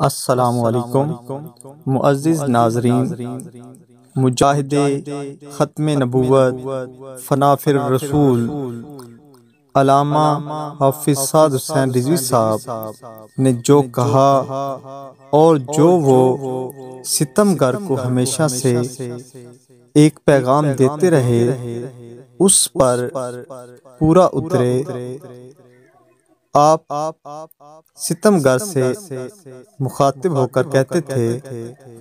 अस्सलामु अलैकुम मुअज़्ज़िज़ नाज़रीन, मुजाहिदे ख़त्म नबूवत फनाफिर रसूल अल्लामा हाफिज साद हुसैन रिज़वी साहब ने जो कहा और जो वो सितमगर को हमेशा से एक पैगाम देते रहे, उस पर पूरा उतरे। आप सितमगर से मुखातिब होकर कहते थे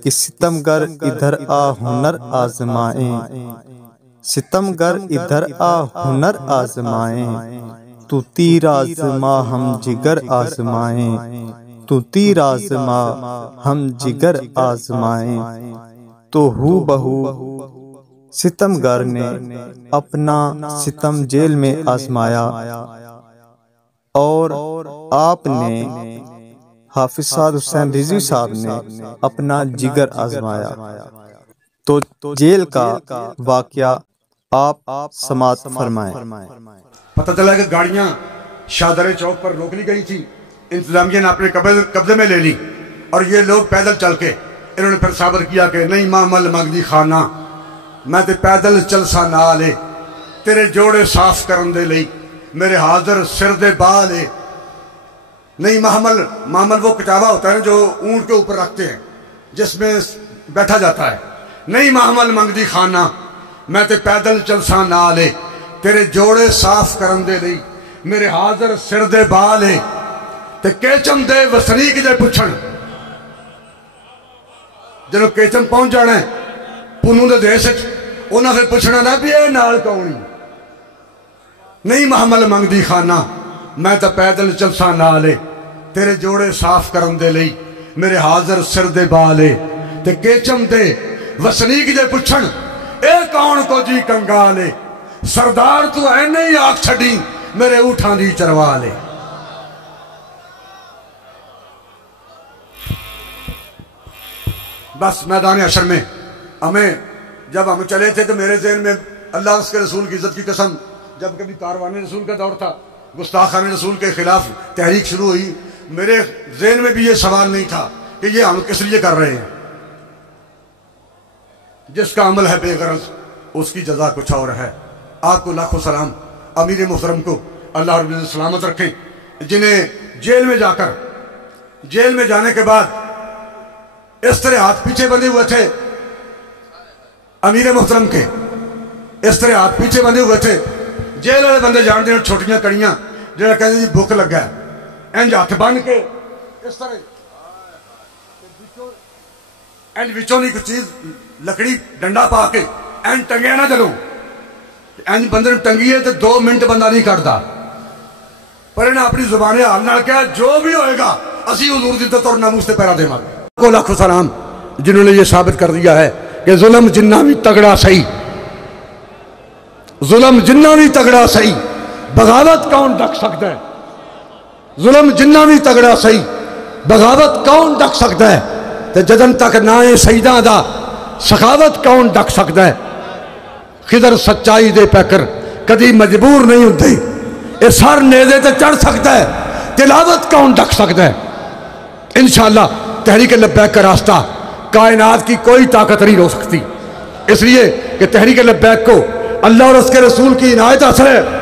कि सितमगर इधर आ हुनर आज़माएं, सितमगर इधर आ हुनर आज़माएं, तू तीर आज़मा हम जिगर आज़माएं, तू तीर आज़मा हम जिगर आज़माएं। तो हू बहू सितमगर ने अपना सितम जेल में आज़माया और आपने हाफिज साद हुसैन रिज़वी साहब ने अपना जिगर आजमाया। तो जेल का वाकया आप समाअत फरमाएं। पता चला कि गाड़ियां शाहदरे चौक पर रोक ली गई थी, इंतजामिया ने अपने कब्जे में ले ली और ये लोग पैदल चल के इन्होंने फिर साबर किया कि नहीं मामल मंगदी खाना, मैं ते पैदल चलसा नाल तेरे जोड़े साफ करन दे लई मेरे हाजर सिर दे बाल है। नहीं मामल वो कचावा होता है जो ऊंट के ऊपर रखते हैं जिसमें बैठा जाता है। नहीं मामल मंगदी खाना, मैं ते पैदल चलसा नाल तेरे जोड़े साफ करन दे लई मेरे हाजर सिर दे बाल है। ते केचम दे वसनीक जे पुछण, जो केचम पहुंच जाना है पुनू दे देश उन्हें फिर पुछना ना भी ये नाल कौन। नहीं मामल मंगदी खाना, मैं तो पैदल चलसा नाल तेरे जोड़े साफ करन दे लई मेरे हाजर सिर दे बाल ते केचम दे वसनीक जे पुछण ए कौन को जी कंगाल सरदार तू है नहीं आख छड़ी मेरे ऊठां दी चरवाल। बस मैदान अशर में जब हम चले थे तो मेरे ज़हन में अल्लाह उसके रसूल की इज्जत की कसम, जब कभी कारवान रसूल का दौर था, गुस्ताखान रसूल के खिलाफ तहरीक शुरू हुई, मेरे ज़हन में भी ये सवाल नहीं था कि ये हम किस लिए कर रहे हैं। जिसका अमल है बेगरज उसकी जजा कुछ और है। आपको लाखों सलाम, अमीर मुहतरम को अल्लाह रब्बुल इज्जत सलामत रखे, जिन्हें जेल में जाने के बाद इस तरह हाथ पीछे बंधे हुए थे, अमीर मुहतरम के इस तरह हाथ पीछे बंधे हुए थे। जेल वाले बंदे जानते हैं छोटियां कड़ियां जो कहते जी भुख लगा इंज हाथ बन के इस तरह इंज विचों की कुछ चीज लकड़ी डंडा पा के इंज टंगे ना चलो, इंज बंदे टंगी तो 2 मिनट बंदा नहीं करता, पर इन्हें अपनी जुबान हाल नाल कहा जो भी होएगा असी हुजूर दी इज्जत और नामूस ते पैरा देवांगे। को लाखों सलाम जिन्होंने ये साबित कर दिया है कि जुल्म जिन्ना भी तगड़ा सही, जुल्म जिन्ना भी तगड़ा सही बगावत कौन डक सकता है। जुल्म जिन्ना भी तगड़ा सही बगावत कौन डक सकता है। ते जदन तक ना ये सईदा दा सखावत कौन डक सकता है। खिदर सच्चाई दे पैकर कदी मजबूर नहीं होते, ये सर नेज़े ते चढ़ सकता है, तिलावत कौन डक सकता है। इंशाअल्लाह तहरीक लब्बैक का रास्ता कायनात की कोई ताकत नहीं रोक सकती, इसलिए कि तहरीक लब्बैक को अल्लाह और उसके रसूल की इनायत असर है।